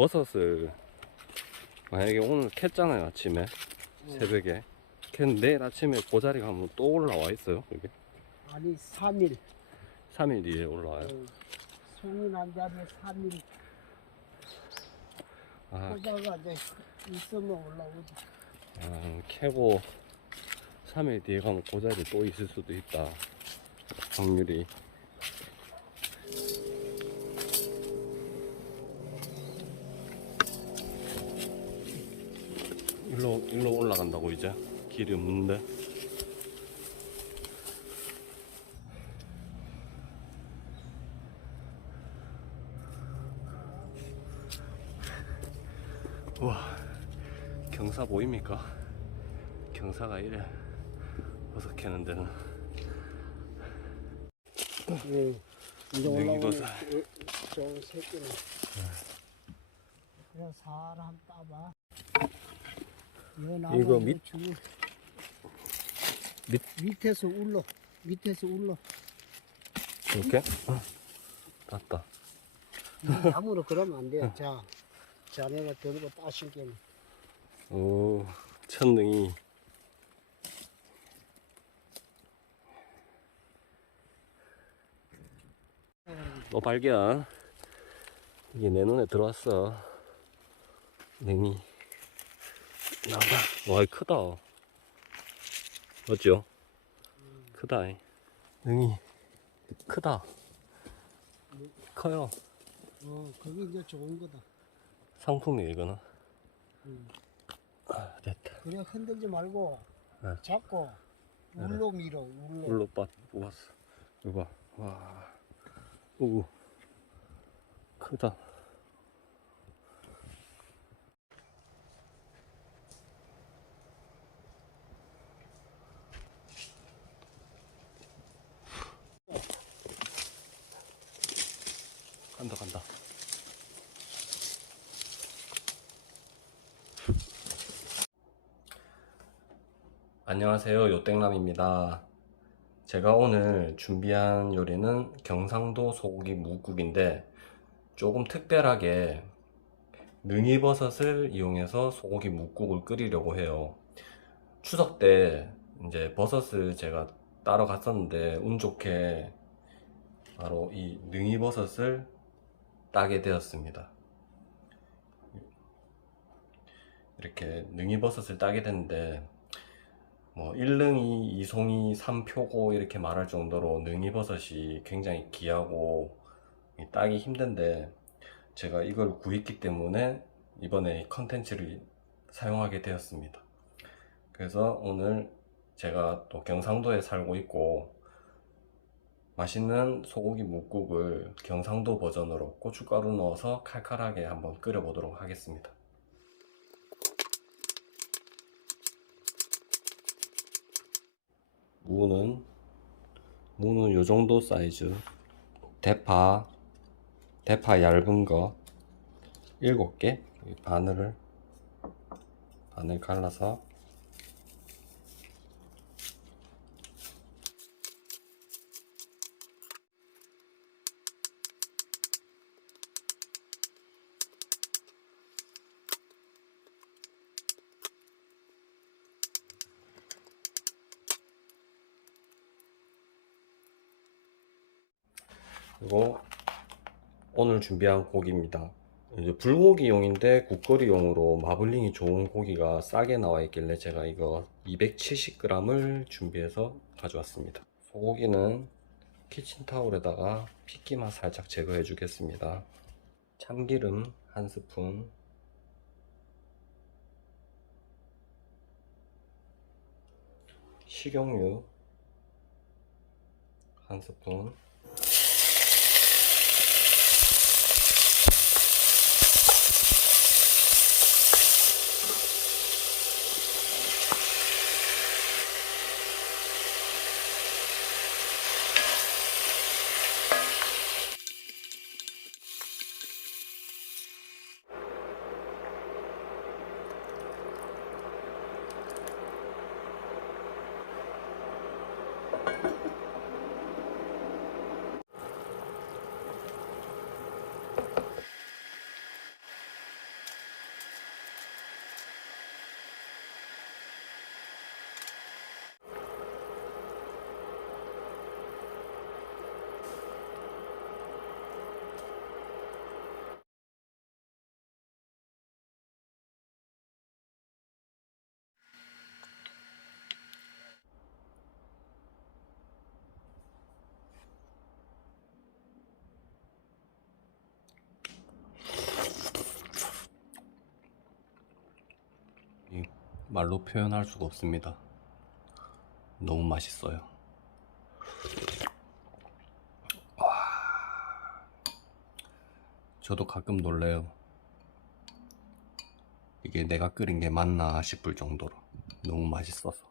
버섯을 만약에 오늘 캤잖아요 아침에. 새벽에. 캤는데 내일 아침에 그 자리 가면 또 올라와 있어요 여기? 아니 3일. 3일 뒤에 올라와요? 송이 난 다음에 3일. 아, 보다가 이제 있으면 올라오지. 아 캐고 3일 뒤에 가면 그 자리 또 있을 수도 있다. 확률이 일로 일로 올라간다고 이제 길이 없는데 와 경사 보입니까? 경사가 이래 캐는 데는 예. 이제 올라오는. 저 새끼는 그래 사람 따봐 이거 밑- 주 밑- 밑에서 울러. 밑에서 울러. 이렇게? 어, 땄다. 나무로 그러면 안 돼요. 자 자네가 들고 따신 게 오 천능이. 너 발견. 이게 내 눈에 들어왔어. 냉이 나봐 와 크다 맞죠? 크다 이. 냉이 크다 커요 어 그게 이제 좋은 거다 상품이에요 이거는 음. 아 됐다 그냥 흔들지 말고 네. 잡고 울로 밀어 울로 물로 빠 뽑았어. 이거 봐. 와. 오. 크다. 간다 간다. 안녕하세요. 요땡남입니다. 제가 오늘 준비한 요리는 경상도 소고기 묵국인데 조금 특별하게 능이버섯을 이용해서 소고기 묵국을 끓이려고 해요. 추석 때 이제 버섯을 제가 따러 갔었는데 운 좋게 바로 이 능이버섯을 따게 되었습니다. 이렇게 능이버섯을 따게 됐는데 뭐 1능이, 2송이, 3표고 이렇게 말할 정도로 능이버섯이 굉장히 귀하고 따기 힘든데 제가 이걸 구했기 때문에 이번에 컨텐츠를 사용하게 되었습니다. 그래서 오늘 제가 또 경상도에 살고 있고 맛있는 소고기 묵국을 경상도 버전으로 고춧가루 넣어서 칼칼하게 한번 끓여 보도록 하겠습니다. 무는 무는 요 정도 사이즈 대파 대파 얇은 거 7개 바늘을 바늘 갈라서 그리고 오늘 준비한 고기입니다. 이제 불고기용인데 국거리용으로 마블링이 좋은 고기가 싸게 나와 있길래 제가 이거 270g을 준비해서 가져왔습니다. 소고기는 키친타올에다가 핏기만 살짝 제거해 주겠습니다. 참기름 한 스푼 식용유 한 스푼 말로 표현할 수가 없습니다. 너무 맛있어요. 와, 저도 가끔 놀래요. 이게 내가 끓인 게 맞나 싶을 정도로 너무 맛있어서.